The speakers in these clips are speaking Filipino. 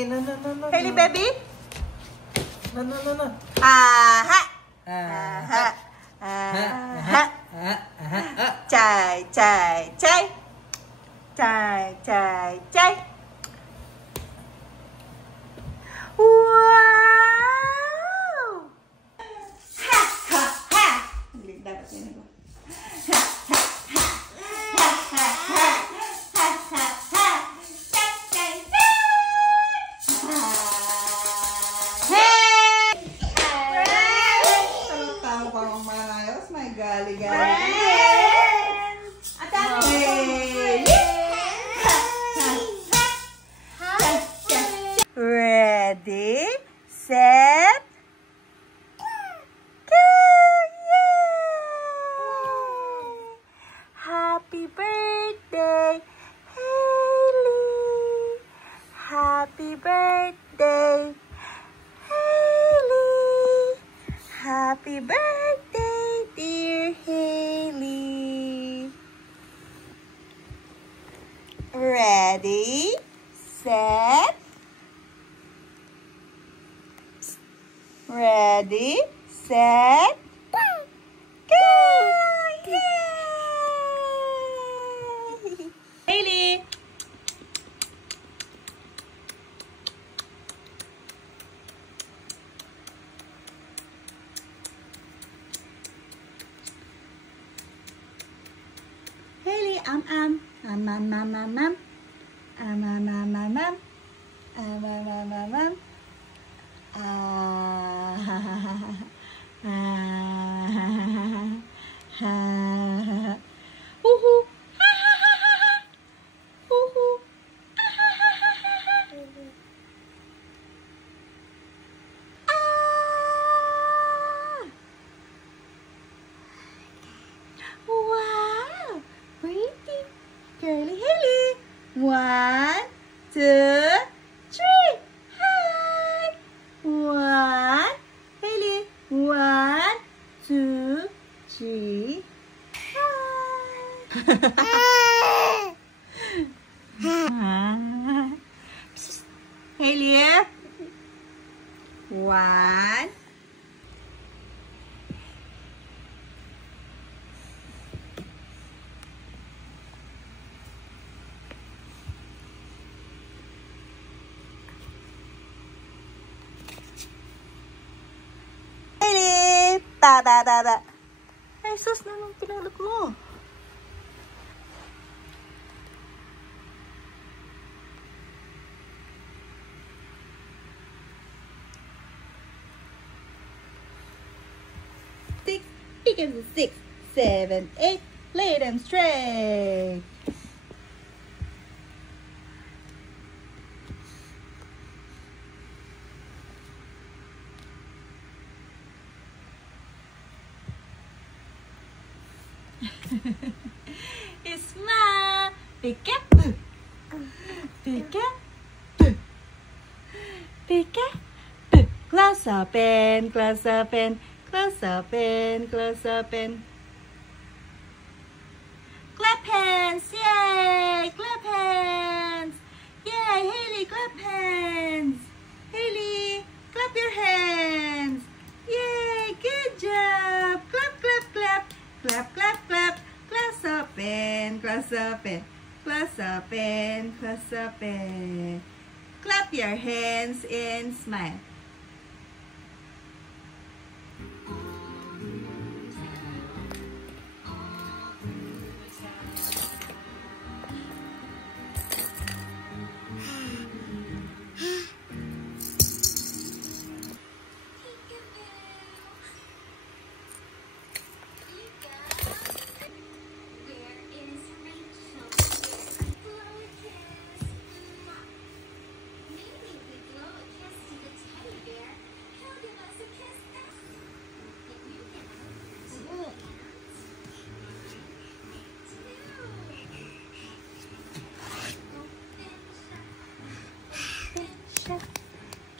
Haley, no. Haley, baby? No. Aha! Aha! Aha! Chai. Wow! Ha! Dapat yan ako. Ready, set, go! Yay! Happy birthday, Haley! Happy birthday, Haley! Happy birthday, dear Haley! Ready, set, ready, set, go! Yay! Haley! Haley, Wow! Pretty. Girly Haley. 1, 2, 3. Hi. 1. Haley. 1, 2, 3. Hi. Haley. 1. Ba. Ay, sus, nanong pinalot mo? Six, begin with 6, 7, 8, lay them straight. Smile. Peekaboo. Peekaboo. Peekaboo. Close open. Close open. Close open. Close open. Clap hands. Yay. Clap hands. Yay. Haley, clap hands. Haley, clap your hands. Yay. Good job. Clap, clap, clap. Clap, clap, clap. Close open, close open, close open, close open. Clap your hands and smile.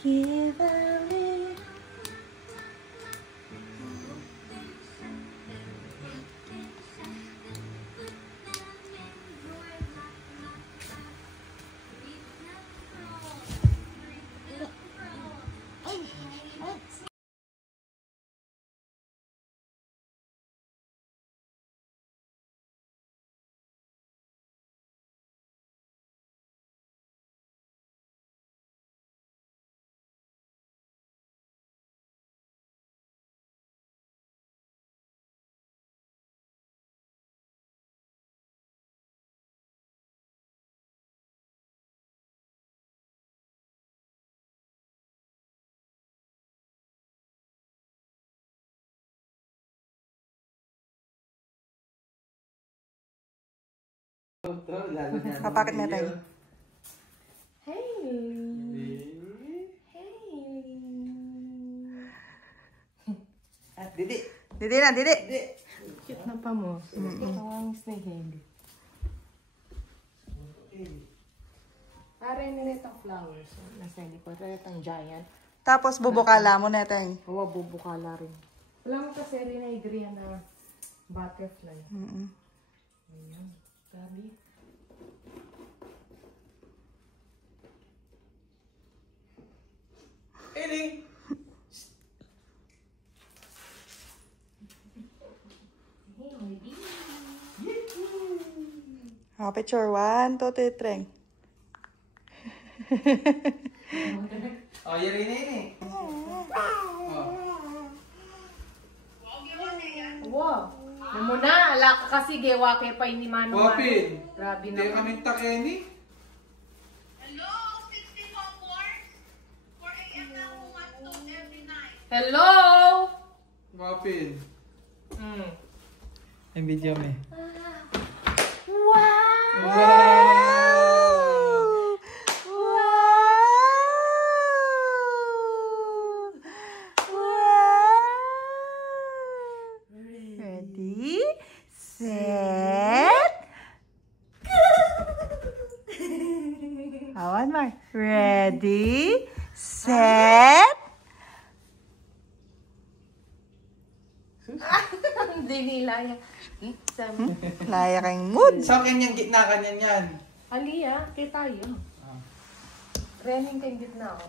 Give a little. Kapakit natin. Didi. Didi na, Didi. Cute na pa mo. Tawangis na Haley. Parang nilitang flowers. Nasa likod. Nilitang giant. Tapos bubukala mo natin. Huwag bubukala rin. Wala mo kasi rin na-agree na butterfly. Ayan. Sabi. Haley! Picture 1, 2, 3, 3. Oh, yari na yun eh. Wow! Ano mo na? Ala ka kasi gewa kay pa ni Mano. Wapin! Grabe Hindi na. kami takeni. Hello, 60 homework. 4 a.m. na ako matulog every night. Hello! Wapin. Mm. Ang video mo eh. Wow! Ready, set, go! One more. Ready, set. Hindi nila yan. Laya kang mood. Sa akin yung gitna kanyan yan. Aliyah, kaya tayo. Running kayong gitna ako.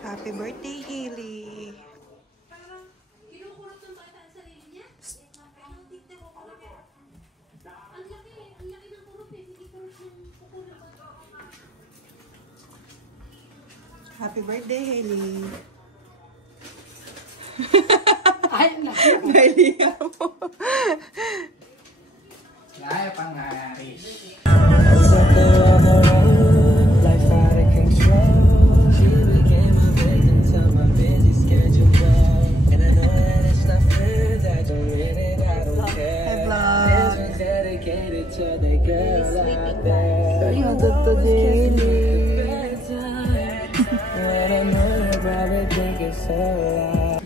Happy birthday, Haley. Kinukurot ng bata ang sarili niya. Ang tignan ko kurot niya. Ang laki ng kurot eh. Hindi kurot ng kuko ng bata. Happy birthday, Haley. Ay, na. Nailiya mo. Ay, pangaris. Life out of control. She became a victim to my busy schedule, and I know that it's not fair that you really don't care. vlog. It's dedicated to the girl out there. You took the bedtime, and I know you probably think it's so loud.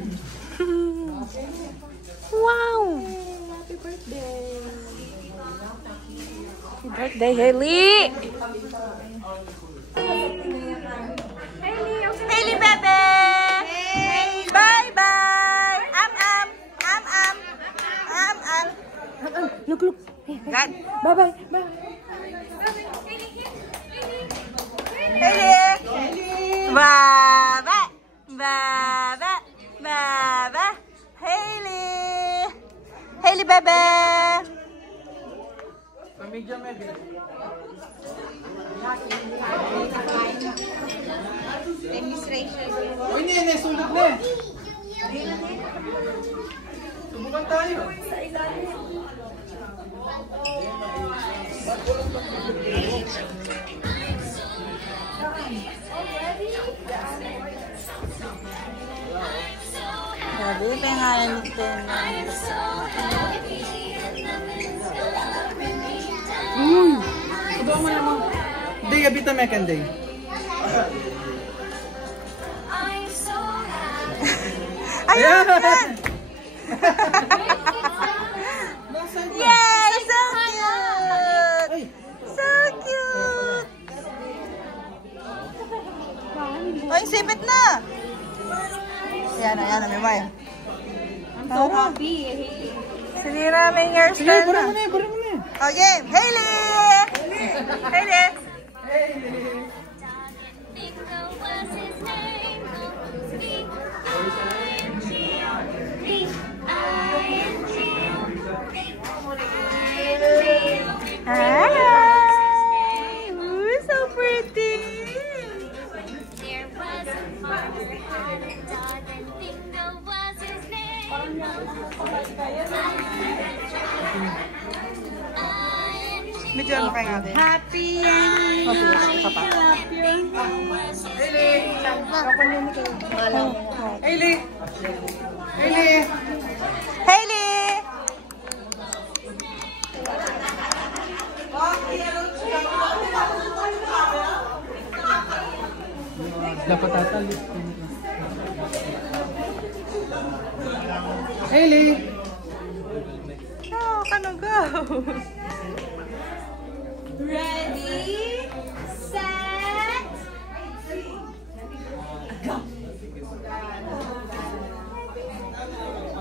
Wow! Happy birthday! Happy birthday, Haley! Haley, bebe! Bye-bye! Am-am! Am-am! Am-am! Look, look. God! Bye-bye. Bye. Haley! Baba! Baba! Baba! Haley! Haley, bebe! Pamidya mo eh. Uy, nene, sulog na eh. Subukan tayo. Sabi, pangalan nito Subukan mo naman. Hindi, gabita mekan day. Ayun! Yay! So cute! So cute! Ay, sipit na! Yan na, may may. I'm so happy. Sinira may hairstyle na. Bura mo na. Okay, Haley! Haley! Hi! Ooh, so pretty! There was a farmer had a dog and Bingo was his name. Medyo ano kayo natin? Happy! Hailey! Hailey! Haley! Dapat tatalit. Hailey! Oh, can go? Ready, set, go!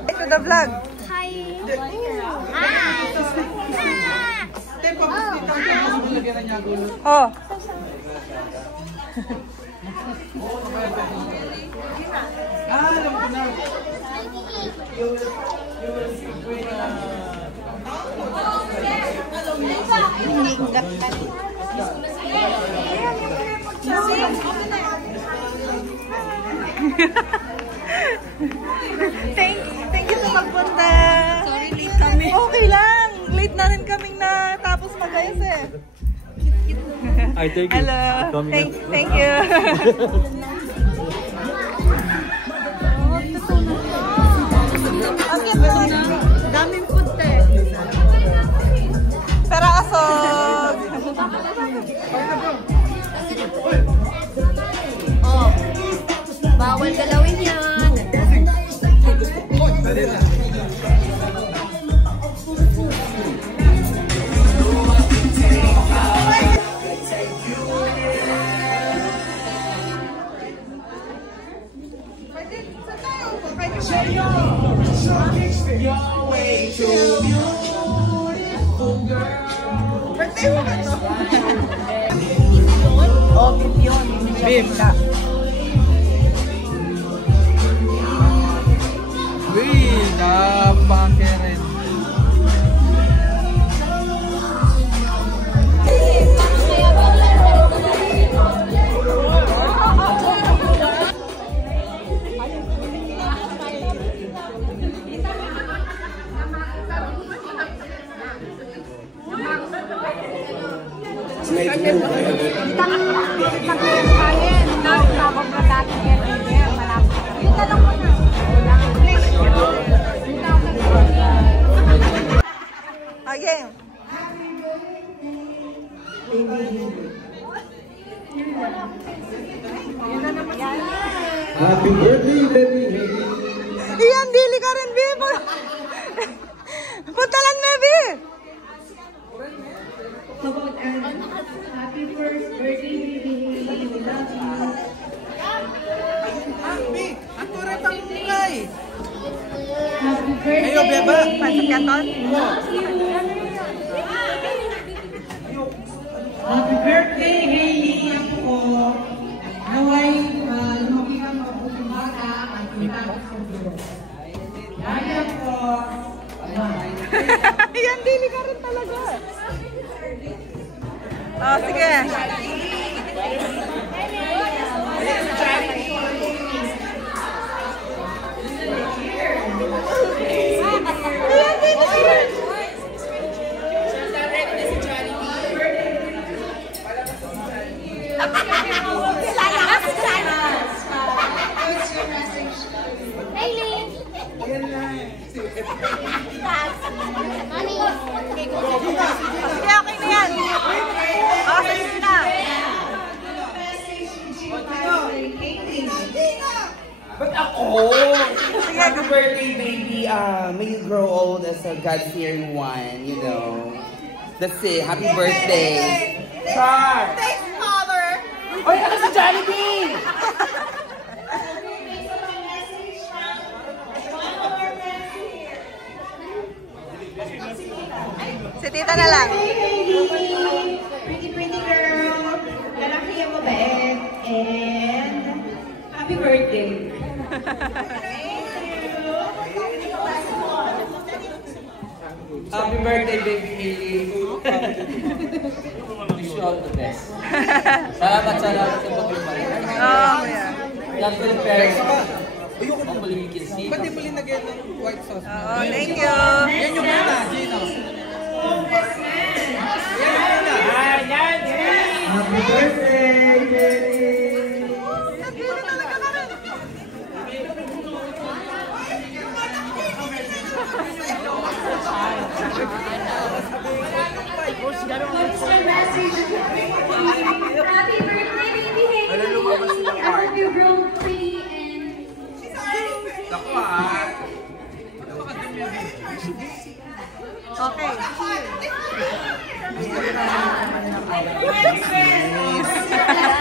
Ito the vlog. Hi! Te, papasita ka kasi malagyan na niya gulo. Oh. Alam ko na. Thank you sa magpunta. Sorry, late kami. Okay lang. Late na rin kaming natapos mag-ayos eh. Ay, thank you. Hello. Thank you. Ang cute mo. Daming food eh. Pero asog. Oh, bawal galawin yan. Beef. Uy, napakeren. Again. Happy birthday, baby. Iyan, dili ka rin, babe. Puntalan, baby. Happy first birthday, baby. We love you. Abi, ako rin pang kulay. Happy birthday. Ayo, beba. Pasok yan, Ton. Happy birthday, Hailey! Ako. Naway, lumaki ka mabuting bata at kita ko sa Diyos. Kaya po. Iyan, dili ka rin talaga. Oh, sige. Sige, okay na yan. Okay na. But ako, happy birthday, baby. May you grow old as a God-fearing one, you know. That's it. Happy birthday. Char! Thanks, Father. Oy, ako si Jollibee! Si tita na lang. Pretty, pretty girl. Lalaki yung mabait. And happy birthday. Happy birthday, baby Hailey. Wish you all the best. Salamat sa pag-ibig. Oo, kuya. Love you, parents. Ang malimikil si. Ba't di mo linagyan ng white sauce? Oo, thank you. Yan yung muna, Gino. Happy birthday, baby. Happy birthday, baby Hailey! I hope you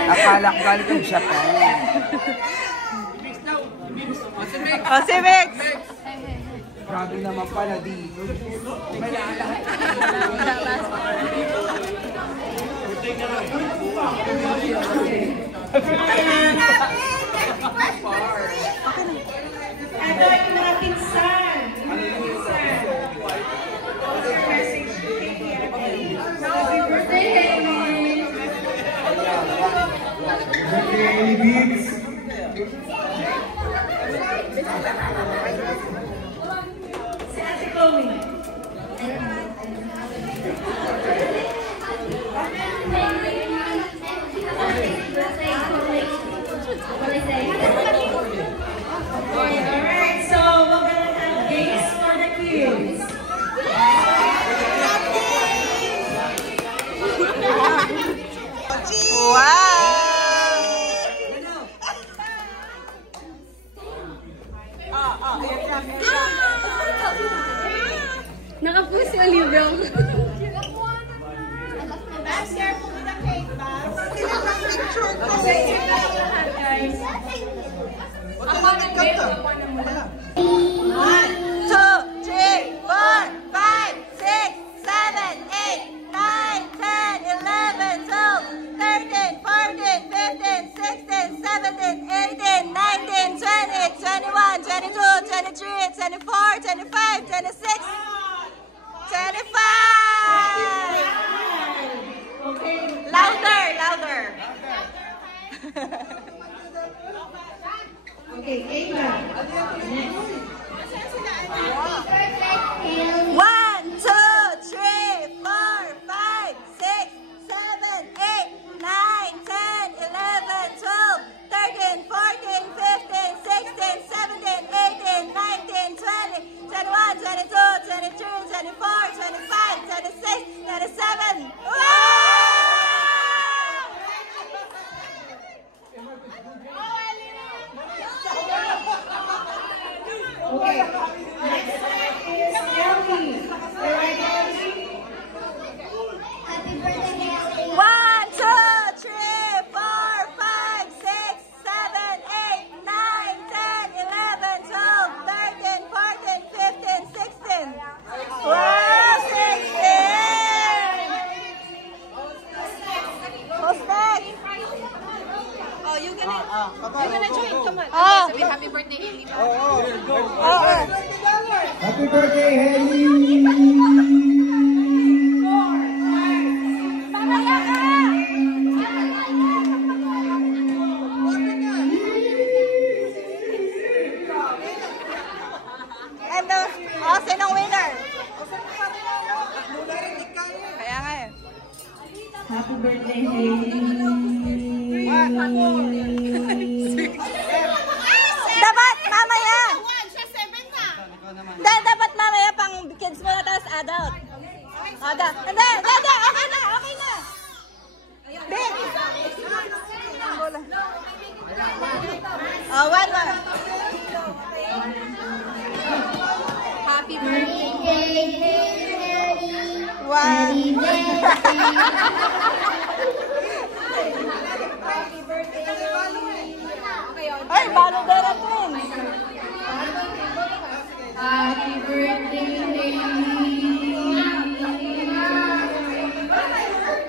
Akala ko galing ng Japan. O, si Mix. Grabe naman pala dito. Ito yung mga pinsan. Happy birthday, Haley! Birthday, Biggs! Si Ate Chloe. Alright, so we're gonna have games for the kids. Nakapo si Olivia. Okay, Ava. Next. 1, 2, 3, 4, 5, 6, 7, 8, 9, 10, 11, 12, 13, 14, 15, 16, 17, 18, 19, 20, 21, 22, 23, 24, 25, 26, 27. Okay, next time is Ellie. Alright, Ellie? 1, 2, 3, 4, 5, 6, 7, 8, 9, 10, 11, 12, 13, 14, 15, 16. Wow, 16! Who's next? Oh, you're gonna join. Come on. Oh. Sabi, happy birthday, Haley. Happy birthday, Haley! And sinong winner? Kaya nga eh. Happy birthday, Haley! Dapat mamaya. Hindi, dapat mamaya pang kids mo na tapos adult. Ada. Hindi, okay na, okay na. Big. Oh, one. Happy birthday. One. Ay, balo dara twins. Happy birthday,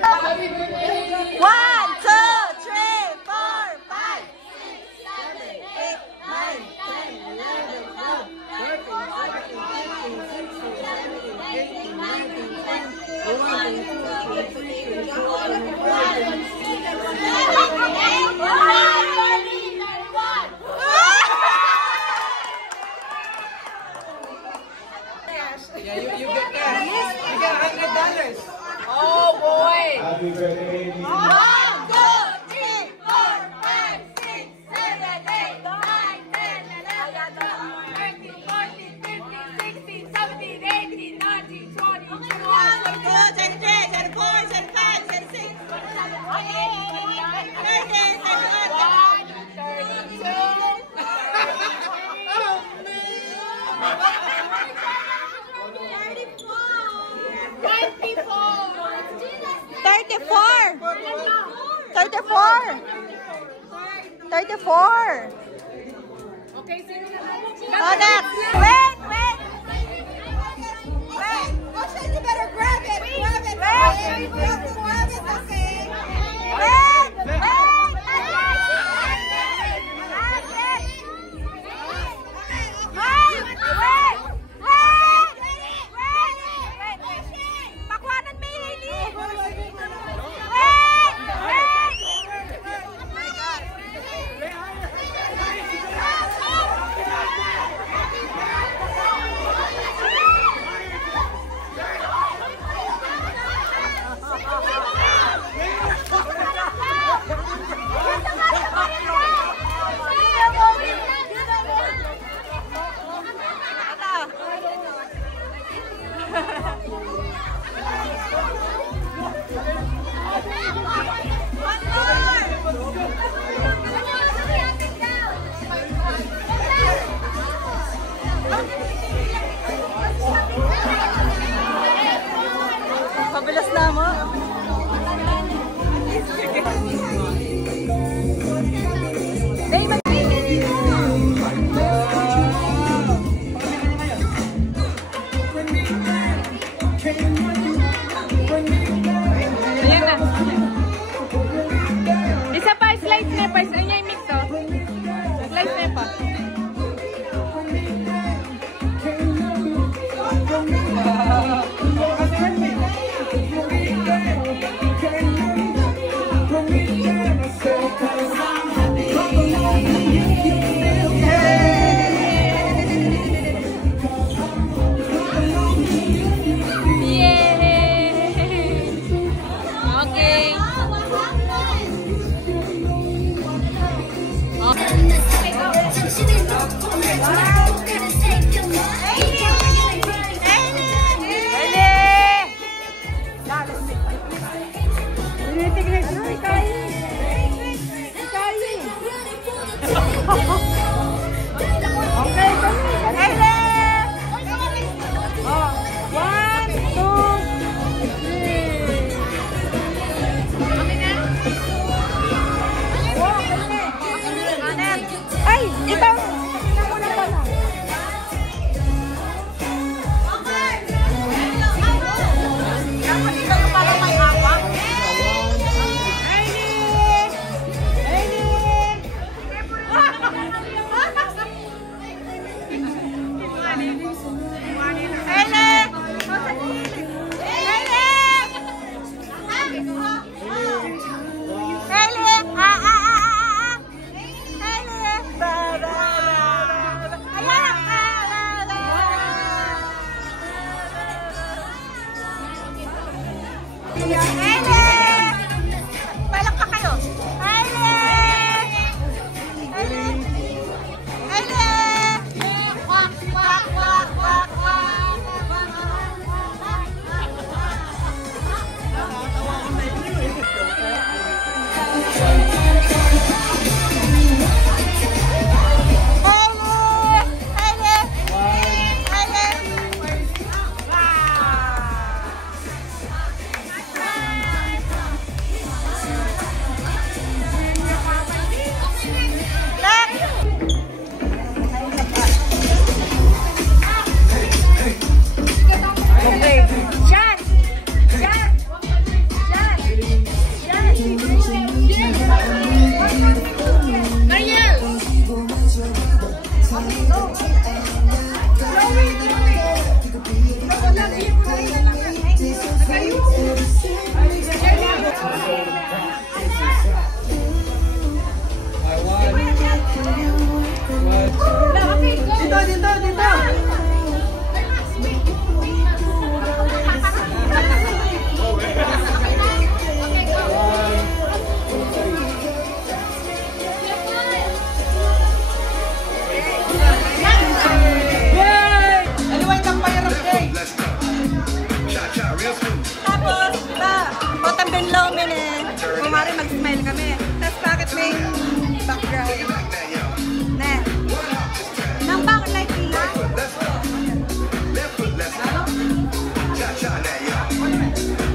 Happy birthday, 1, 2, 3, 4, 5, 6, 7, 8, 9, 10, 11, 12, 13, 14, 15, 16, 17, 18, 19, 20, Yeah, you get that. You get $100. Oh boy! Happy birthday, 1, 2, 3, 4, 5, 6, 7, 8, 9, 10, 11, 12, 13, 14, 15, 16, 17, 18, 19, 20, 21, 22, 23, 24, 25, 26, 27, 28, 29, 30, 31, 32. Okay, sino na? Oh, next. Wait. Ocean, you better grab it. Grab it. Wait. You have to grab it, okay? Pakwanan may Hailey. Pabilis na mo. Ayan na. Isa pa, slice na pa. Ano yung mix, oh? Slice na pa. Mag-smile kami. Tapos bakit may background? Ne. Nang backlight nila?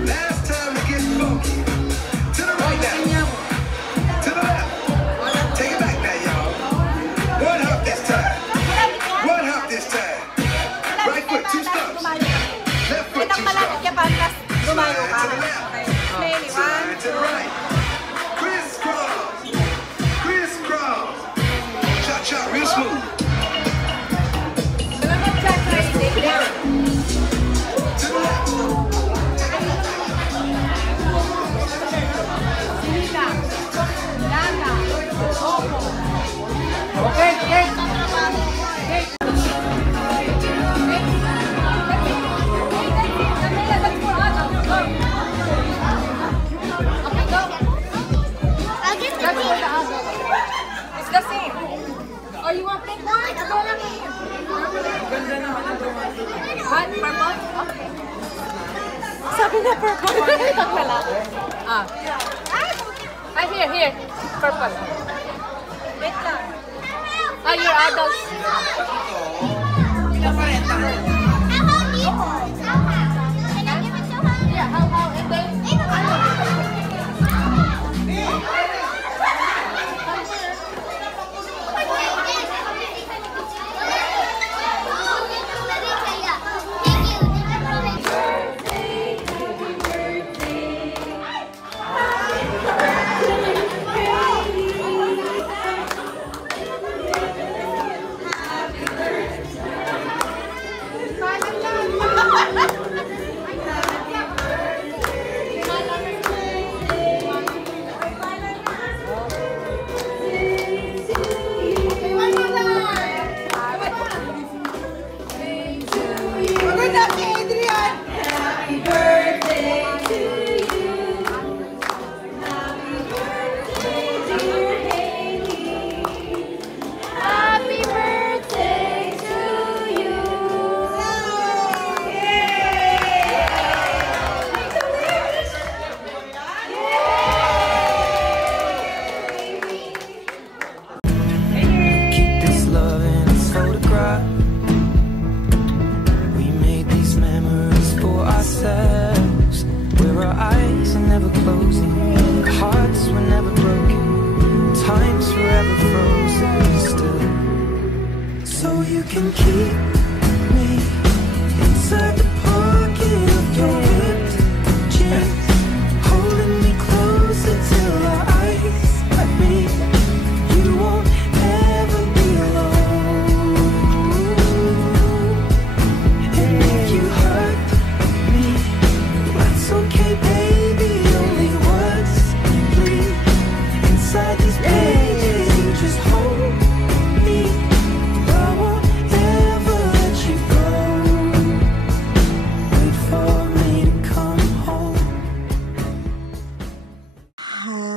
Last time to get funky. It's the same. Oh, you want pink one? Ito lang eh. Ganda naman ang gawa. What? Purple? Okay. Sabi na purple. Ito pala. Ah. Ah, here. Purple. Wait lang. Ah, your adults. Yeah, how? And then...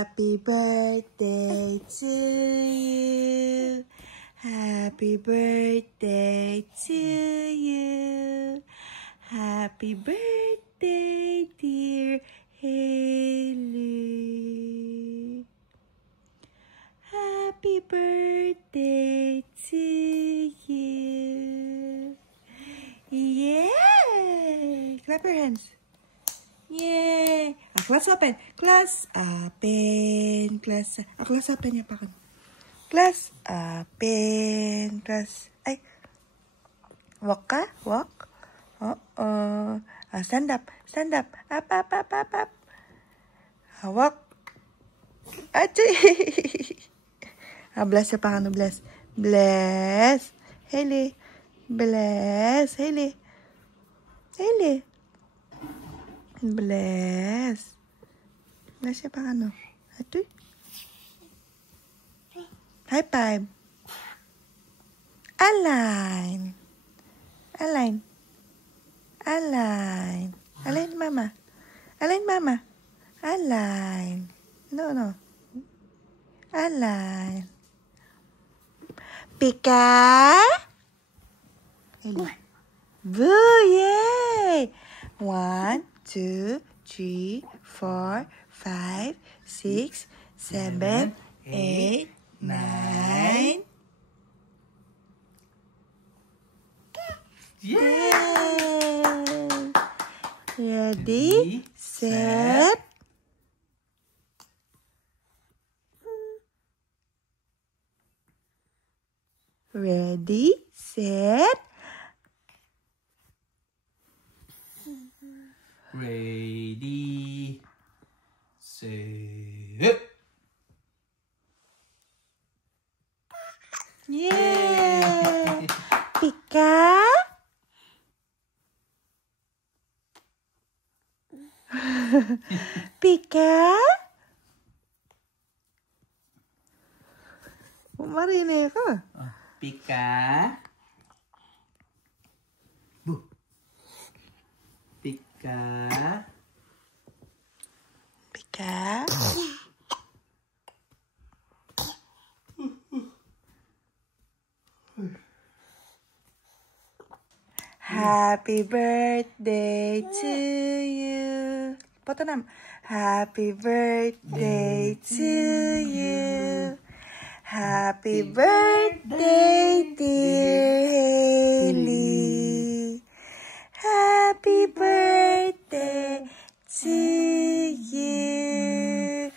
Happy birthday to you. Happy birthday to you. Happy birthday, dear Haley. Happy birthday to you. Yay! Clap your hands. Yay! Class open. Class open. Class open niya pa kan. Class open. Class. Ay. Walk ka? Walk. Stand up. Stand up. Up. Walk. Achoo. Bless ya pa kan. Bless. Bless. Haley. Bless. Haley. Haley. Bless. Bless siya pa ano? Ito. High five. Align. Align. Align. Align mama. Align mama. Align. No. Align. Pika. Boo, yay! 1, 2, 3, 4, 5, 6, 7, 8, 9. Yay! Ready, set. Ready, set. Ready, set. Yay! Pika. Pika. Marine ka. Pika. Bu. Pika. Pika. Happy birthday to you. Potanam. Happy birthday to you. Happy birthday, dear Hailey. Happy birthday to you.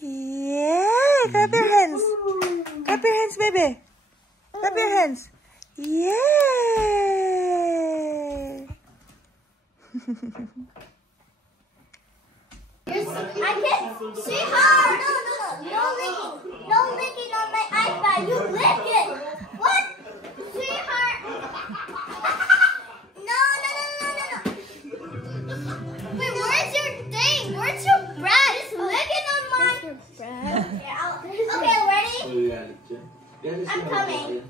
Yay! Clap your hands. Clap your hands, baby. Clap your hands. Yay! I can't. Sweetheart! No licking. No licking on my iPad. You lick it. What? Sweetheart! No. Wait, where's your thing? Where's your bread? It's licking on my bread. Okay, ready? I'm coming.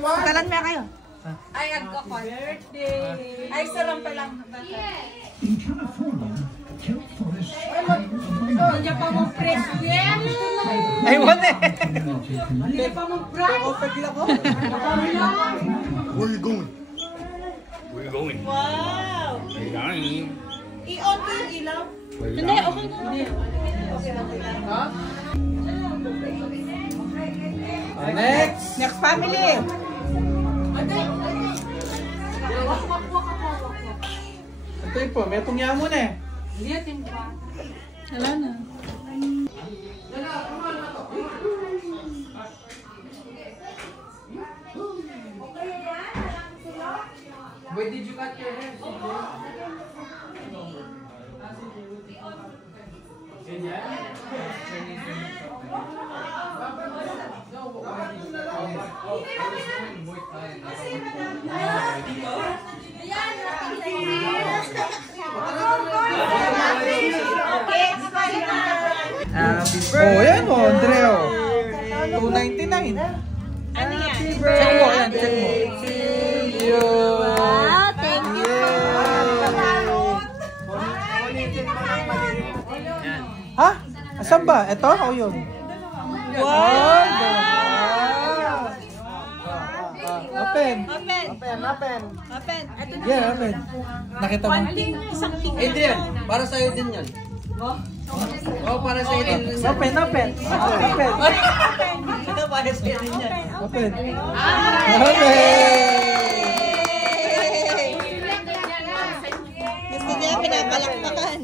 Talan mo kayo. Ay, agkakon. Ay, sarang pa lang. Hindi pa mong press. Ay, wala eh. Hindi pa mong press. Where you going? Wow! I-on ko yung ilaw. Hindi, okay na. Next family. Ito yun po, may tungya mo na eh. Wala na. Where did you cut your hair? Oh, yan o, Andreo. $2.99. Ano yan? Check mo, yan, check mo. Wow, thank you. Ha? Asan ba? Ito o yun? Wow! Open. Yeah, open. Nakita mo? Adrian, para sa'yo din yan. Oh, para sa'yo din. Open. Ito para sa'yo din yan. Open. Gusto niya pinapalakpakan.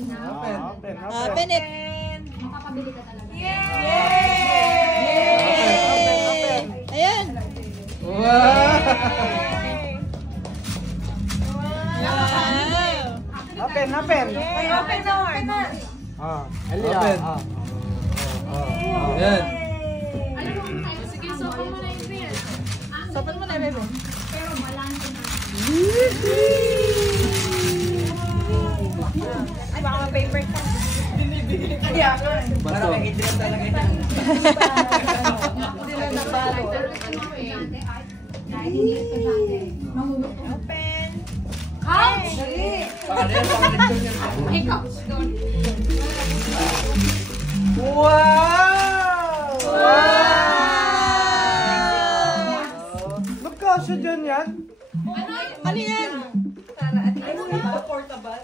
Open it. Ayan. Wow! Open. Ay, open door. Open. Yan. Sige, sopa mo na yung beer. Sopan mo na, baby. Pero balance na. Ay, baka paper ka. Para kay Adrian talaga yan. Open. Couch! Hey, couch doon. Wow! Magkasya dyan yan? Ano yan? Portable.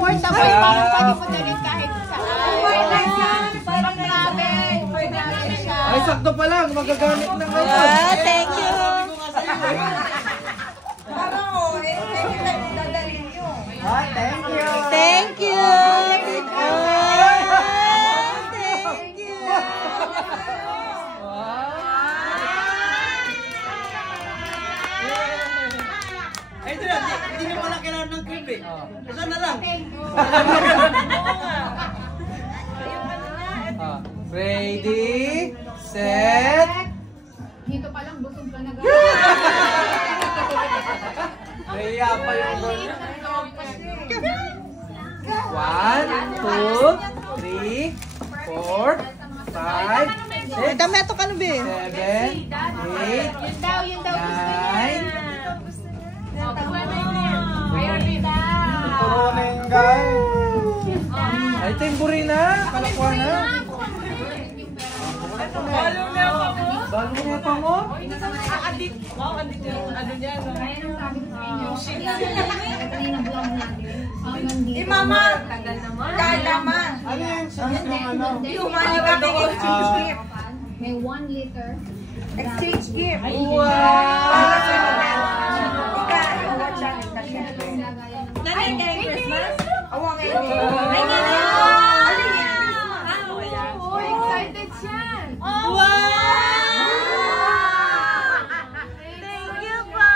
Portable. Parang pwede mo dalhin kahit saan. Parang namin. Pwede siya. Ay, sakto pa lang. Magagamit ng ngayon. Wow, thank you. Parang kita dadalhin yun. Thank you. Thank you. Adrian, hindi na pala kailangan ng crib eh. Isa na lang. Ready, set. Dito pa lang, busog ka na. Naiya pa yung girl. 1, 2, 3, 4, 5, 6, Dami ito ka, Nubi. 7, 8, Yun daw. 9. Puro na yung guys. Ay, timburi na. Kalakuha na. Baluneta mo? Wow, andito yung ano niya. Mama! Kahit naman. Ano yung size ng ano? May 1 liter. Exchange gift. Wow! Nanay kayo Christmas? Awa ngayon. Excited siya. Wow! Thank you po!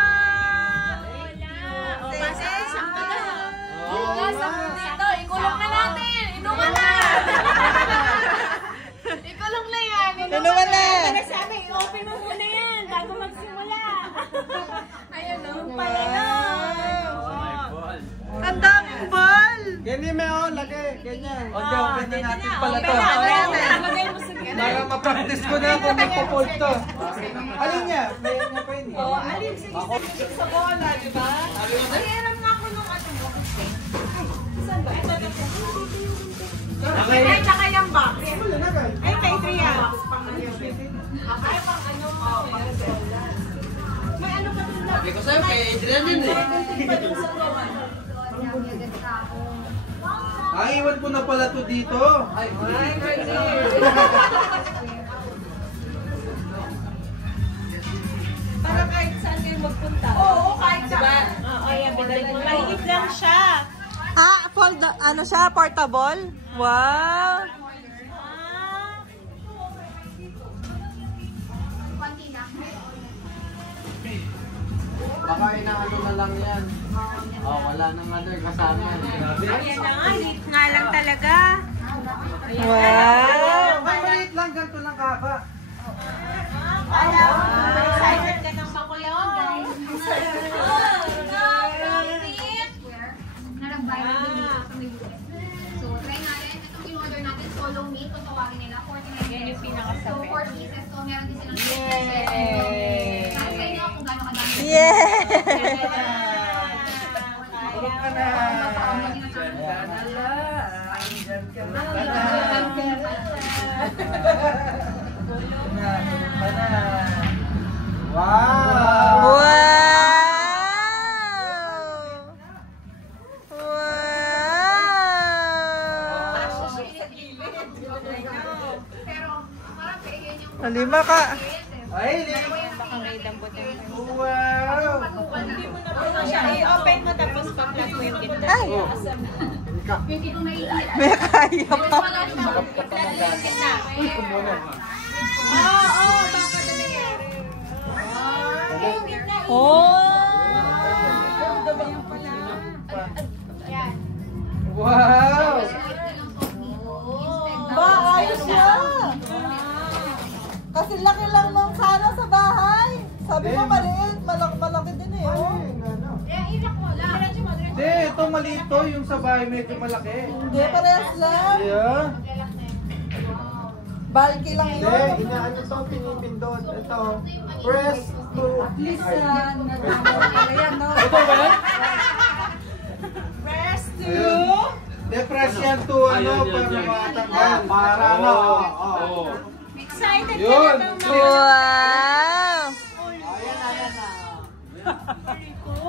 Ito, ikulong na natin. Inuman na. Ikulong na yan. Tulungan na! Sabi, i-open mo muna yan bago magsimula. Ayun, no? Ang daming ball! Ganyan may lagi. Ganyan. Okay, open na natin pala to. Para ma-practice ko na kung magpo-fold to. Alin niya? May niya pa yun. Alin, sige, sa bola, di ba? Nahiram na ako nung ano mo. Saan ba? Ay, tsaka yung box. Ay, kay Tria. Ay, pang ano mo. May ano ka dun lang. Sabi ko sa'yo, kay Adrian yun eh. Iwan ko na pala to dito. Ay, Para kahit saan kayo magpunta. Oo, kahit saan. Diba? Oo, yan. Mahigit lang siya. Fold, ano siya? Portable? Wow! baka inaano na lang yan. Oh, wala nang ano kasama. Ayan na nga, hit nga lang talaga. Wow! Ay, maliit lang, ganito lang kaba. Excited ka ng makulong, guys. So, try natin. Itong in-order natin, solo meat. Kung tawagin nila, 49 Yan yung pinakasabi. So, 4 pieces. So, meron din silang pieces. Nasa inyo kung gano'ng kadami. Yeah! Tulog ka na. Wow! Wow! Halima ka. Ay, Baka may dampot yung wow! hindi mo na po siya. I-open mo tapos pag-plug mo yung gitna. Ay! Yung kitong naiiyak. May kaya pa. Wala siya. Oo, baka na nangyari. Oh! Yan. Wow! Ba, ayos siya! Kasi laki lang nung sana sa bahay. Sabi mo maliit, malaki din eh. Oh. Iyak mo lang. Hindi, ito maliit to. Yung sa bahay medyo malaki. Hindi, parehas lang. Yeah. Bulky lang Hindi, yun. inaano to, pinipindot. Ito, press to... Please, ayan, no? Ito ba yan? Press to... Hindi, press yan to ano, para matanggal. Para ano. Excited ka Yun. na bang wow!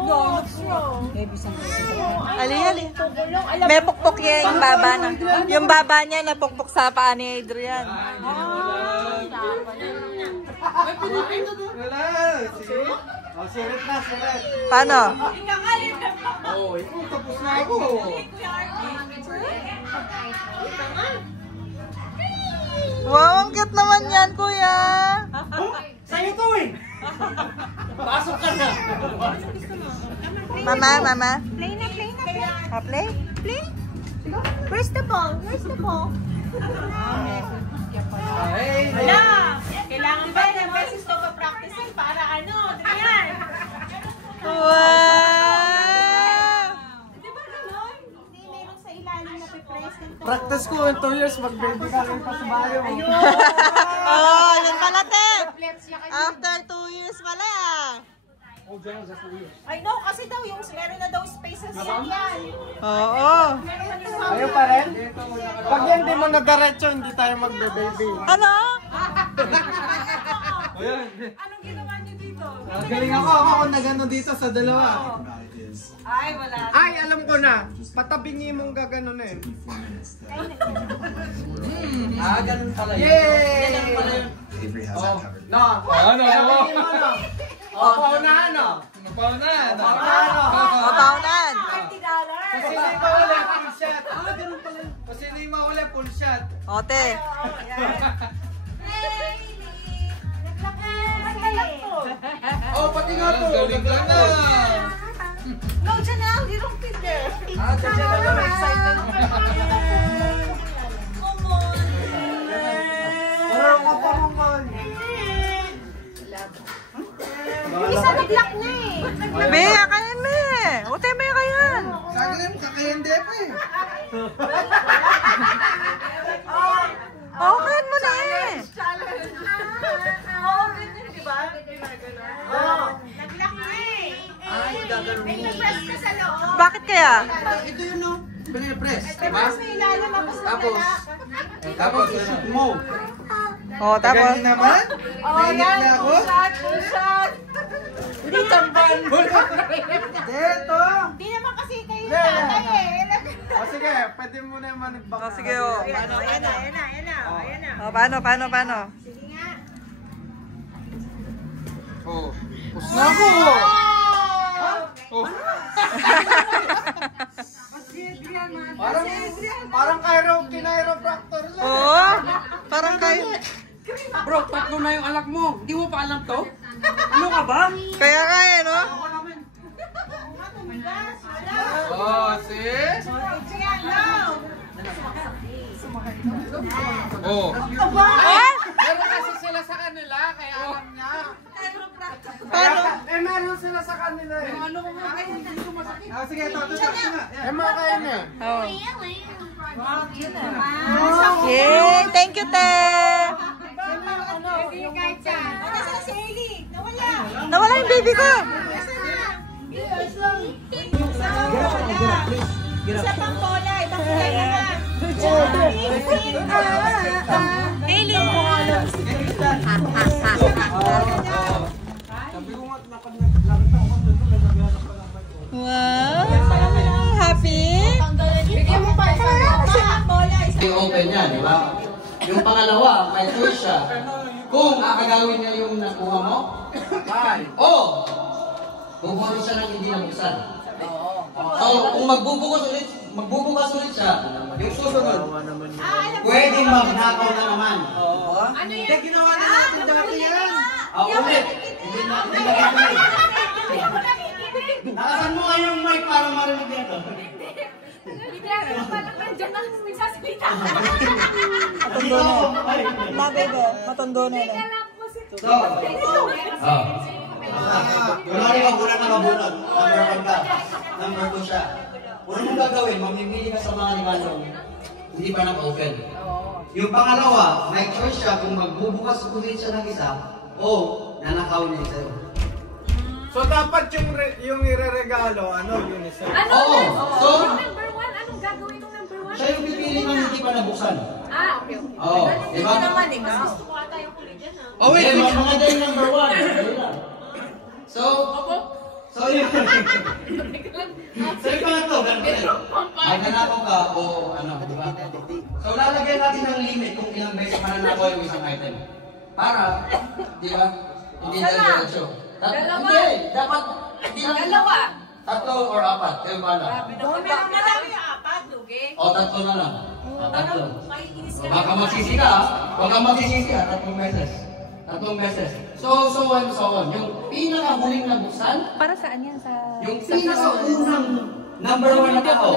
No, what's wrong? Ali. May pukpok yan yung baba na. Yung baba niya napukpok sa paa ni Adrian. Wala. See? Oh, sirit na, sirit. Paano? Oh, ito, tapos na ako. Wow, ang cute naman yan, kuya. Sa'yo to eh. Pasok ka na. Mama. Play na. Play? Where's the ball? Hey, Wala! Kailangan ba ng beses to pa-practice para ano, Adrian? Wow! Di ba gano'n? Hindi, meron sa ilalim na pipress. practice ko in 2 years, mag-baby ka rin pa sa bayo. Oh, yun pala, te! After 2 years pala. I know, kasi daw yung meron na daw spaces yan. Oo. Ayaw pa rin? Pag yan di mo nag-diretso, hindi tayo magbe-baby. Ano? Ayan. Anong ginawa niyo dito? Galing ako nagano dito sa dalawa. Ay, wala. Ay, alam ko na. Patabi niyo mong gaganon eh. Ganun pala yun. Yay! Oh, no. Ano? Paunahan, no? Paunahan. $50. Kasi hindi mawala, full shot. Ganun pala. Kasi hindi mawala, full shot. Ote. Oh, pati nga to. Naglag na. No, Janelle, you don't fit there. Dyan na excited. Come on. Parang kapamamon. Isa nag-lock na eh. Mea, kain me. Ote, Mea, kayan. Saglit mo, kakayande pa eh. Oh, kain mo na eh. Nag-lock na eh. Ay, gagawin mo. May nag-press ka sa loob. Bakit kaya? Ito yun, no? Pinipress. Tapos may ilalim, tapos Tapos, shoot mo. Oh, tapos. Ganyan naman? Nainip na ako? full shot. Hindi tamban. Dito. Di naman kasi kayo Yeah. tatay eh. O sige, pwede mo naman ibang. Oh, sige, oh. Ayan na, ayan na. Oh, paano? Sige nga. Oh. Pus na ako. Oh. Parang kinairofractor lang. Oh, parang kayo. Bro, tatlo na yung alak mo. Hindi mo pa alam to? Ano ka ba? Kaya kaya, no? Oh, sis. Oh. Meron kasi sila sa kanila, kaya alam niya. Paano? Meron sila sa kanila eh. Ano ko nga, ay, hindi ko masakit. Sige, ito nga. Makain niya. Oh. Yay! Thank you, Te! Nawala yung baby ko! Isa pang bola, ibang bola naman. Hailey! Wow! Happy? Bigyan mo pa isa bola. I-open niya, di ba? Yung pangalawa, may choice siya. Kung akagawin niya yung nakuha mo, bubukas siya ng hindi nabuksan. So, kung magbubukas ulit siya, yung susunod, pwedeng magnakaw na naman. Ano yan? Hindi, ginawa na natin dati yan. Ulit. Hindi na gagawin. Nakasan mo nga yung mic para marinig dito. Hindi ako palang nandiyan na nagsasalita. Matondo na lang. So, kunwari ka muna nakabunod. Number 1 ka. Number 2 siya. Una mong gagawin, mamimili ka sa mga limanong hindi pa nag-open. Yung pangalawa, may choice siya kung magbubukas ulit siya ng isa o nanakawin niya sa'yo. So dapat yung ireregalo, yun isa. Oo. So, Yung number 1, anong gagawin ng number 1? siya yung pipili ng hindi pa nabuksan. Okay. Oo. Diba? Gusto ko ata yung huli dyan, ha? Oh, wait. Maganda yung number 1. So, yun. So, yung pangatlo, ganito. Magnanakaw ka o diba? So, lalagyan natin ng limit kung ilang beses mananakaw yung isang item. Para, diba? Hindi na diretso. Hindi, dapat, hindi lang. 3 or 4, kayo bala. Madami yung apat, Lugi. O, 3 na lang. 3. Baka magsisi ka, Huwag kang magsisisi 3 beses. 3 beses. So on. Yung pinakahuling nabuksan, Para saan yan? yung pinakaunang number 1 na tao,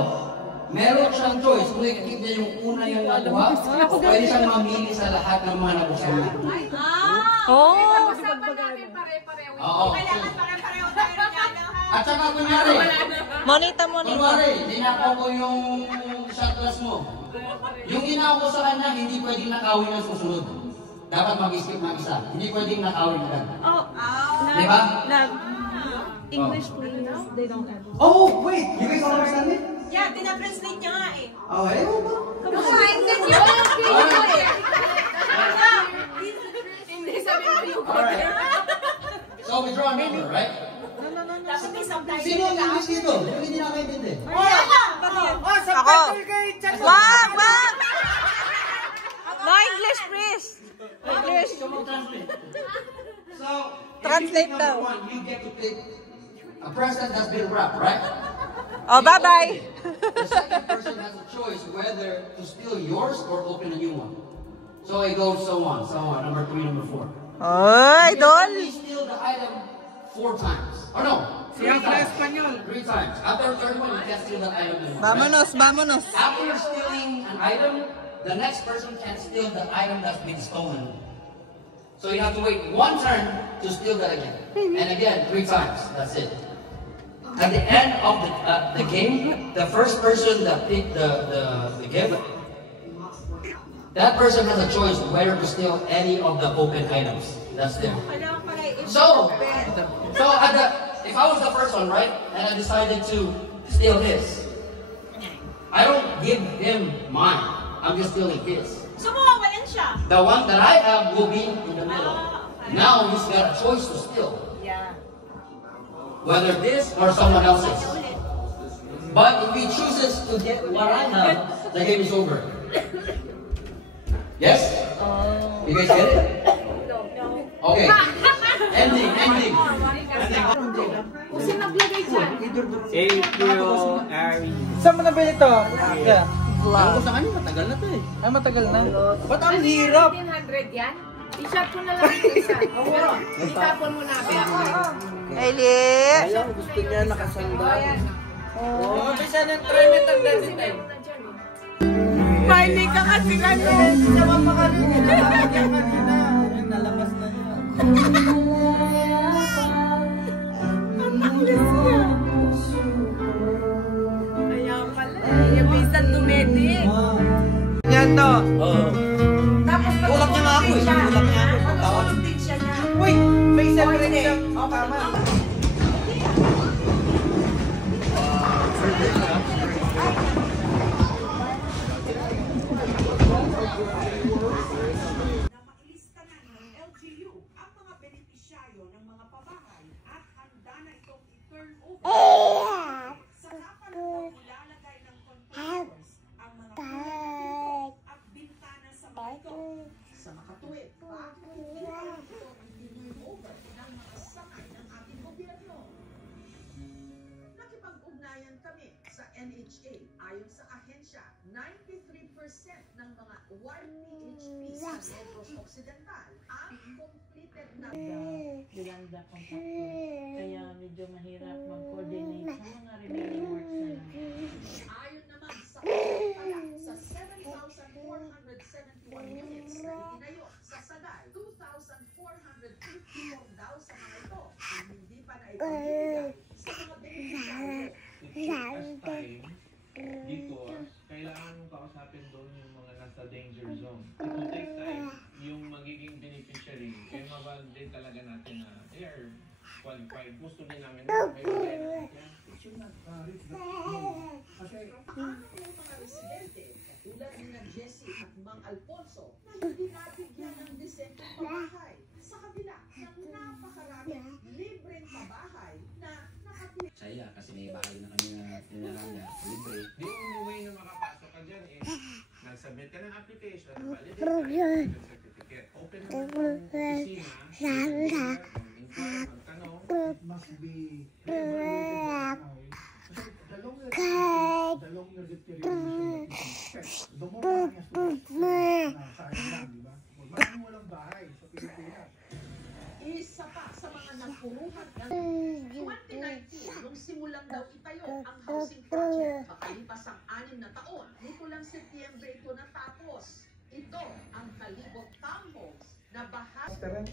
meron siyang choice. Kung ikikip niya yung una yung nakuha, pwede siyang mamili sa lahat ng mga nabuksan niya. Oh! Usapan natin pare-pareho. Oo. Kailangan pare-pareho tayo regalo ha. At saka kunyari, Monita. dinakaw ko yung shot glass mo. Yung ginakaw ko sa kanya, hindi pwedeng nakawin ang susunod. Dapat mag-skip ng isa. Hindi pwedeng nakawin agad. Di ba? English please. They don't have. Oh, wait! You guys understand it? Yeah, tinatranslate niya nga eh. Oh, eh? Kumain ka niya. Ako. Wag! Wag! No English, please. English. So, Translate daw. You get to pick a present that's been wrapped, right? Oh, bye-bye. The second person has a choice whether to steal yours or open a new one. So it goes so on, number 3, number 4. Ay, You can Don. only steal the item 4 times. Or no, 3 times. 3 times. After the third one, you can't steal that item anymore. Vámonos, vámonos. After stealing an item, the next person can steal the item that's been stolen. So you have to wait 1 turn to steal that again. And again, 3 times. That's it. At the end of the game, the first person that picked the gift, that person has a choice whether to steal any of the open items that's there. So if I was the first one, right, and I decided to steal his, I don't give him mine. I'm just stealing his. So, mawawalan siya. The one that I have will be in the middle. Now he's got a choice to steal. Yeah. Whether this or someone else's. But if he chooses to get what I have, the game is over. Yes? You guys get it? Okay. Ending. Kasi naglagay dyan. April, Aries. Saan mo nabili to? Vlog. Sa kanya, matagal na to eh. Ay, matagal na. Ba't ang hirap? 1,500 yan? I-shop ko na lang ito isa. Itapon mo na. Hailey. Ayaw, gusto niya nakasandal. Oo, bisa ng trimit ang ganit eh. Mahilig ka kasi kasi. Sama pa ka rin. Nalagyan kanina. Nalabas na niya. Kaya pala. Yung bisan tumedi. Yan to. Tapos Ulap niya nga ako eh. Ulap niya ako. Matulog din siya na. Uy! May separate siyang tama. Mailistanan ng LGU ang mga benepisyaryo ng mga pabahay at handa na itong i-turn over. Sa kapanutan ilalagay ng contractors ang mga pinto at bintana sa mga ito. Sa makatuwid, bakit hindi ito i-turn over ng mga sakay ng ating gobyerno? Nakipag-ugnayan kami sa NHA. Ayon sa ahensya, 93% ng mga YPHP sa Negros Occidental ang completed na. Yolanda contractor. Kaya medyo mahirap mag-coordinate sa mga remaining works na lang. Ayon naman sa pagpapala sa 7,471 units na itinayo sa Sagay, 2,454 daw sa mga ito ang hindi pa na ibigay sa mga beneficiary. As time, dito, kailangan mong kausapin doon yung mga nasa danger zone. It will take time yung magiging beneficiary. Kaya mabalidate talaga natin na they are qualified. Gusto din namin na may bagay natin. Paano yung mga residente tulad ni na Jessie at Mang Alfonso na hindi nabigyan ng disenteng pabahay sa kabila ng napakaraming libreng pabahay na nakatira? Saya kasi may bahay na kami na tinaranya. Libre. The only way na makapasok ka dyan is nag-submit ka ng application, validate ka ng certificate. Open mo ng opisina, inquire, magtanong. It must be the longer the period the more sa akin di ba? Maraming walang bahay sa Pilipinas. Isa pa sa mga napuruhan ng 2019 nung simulang daw itayo ang housing project. Makalipas ang 6 na taon, nito lang Setyembre ito natapos. Ito ang Kalibot Townhomes na bahagi.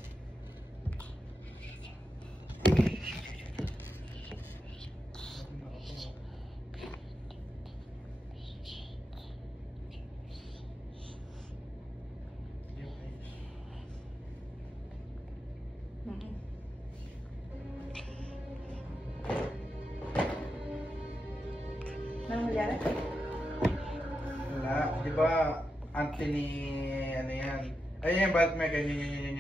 Wala. Di ba, Anthony, ano yan? Ayun yan, balat may ganyan.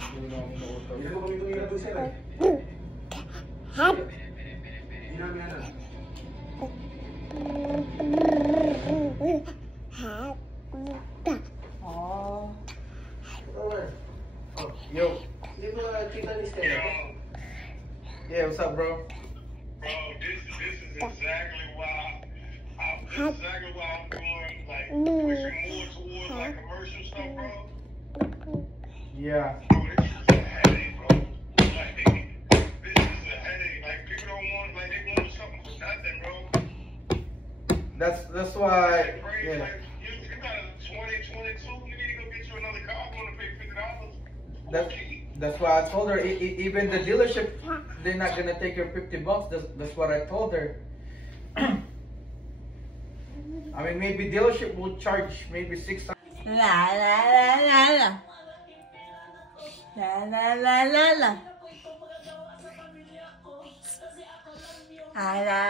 Hindi ko kami tumira doon sila. Hindi namin alam. Oh. Yo. Hindi mo kita ni Stella. Yeah, what's up, bro? Bro, this is exactly why I'm going like pushing more towards like commercial stuff, bro. Yeah. Bro, this is a headache, bro. Like this is a headache. Like people don't want they want something for nothing, bro. That's why. Yeah. Like, you got a 2022. You need to go get you another car. I'm gonna pay $50. That's why I told her. Even the dealership, they're not gonna take her $50. That's what I told her. I mean, maybe dealership will charge maybe 6 times. La la la la la. La la la la la. La la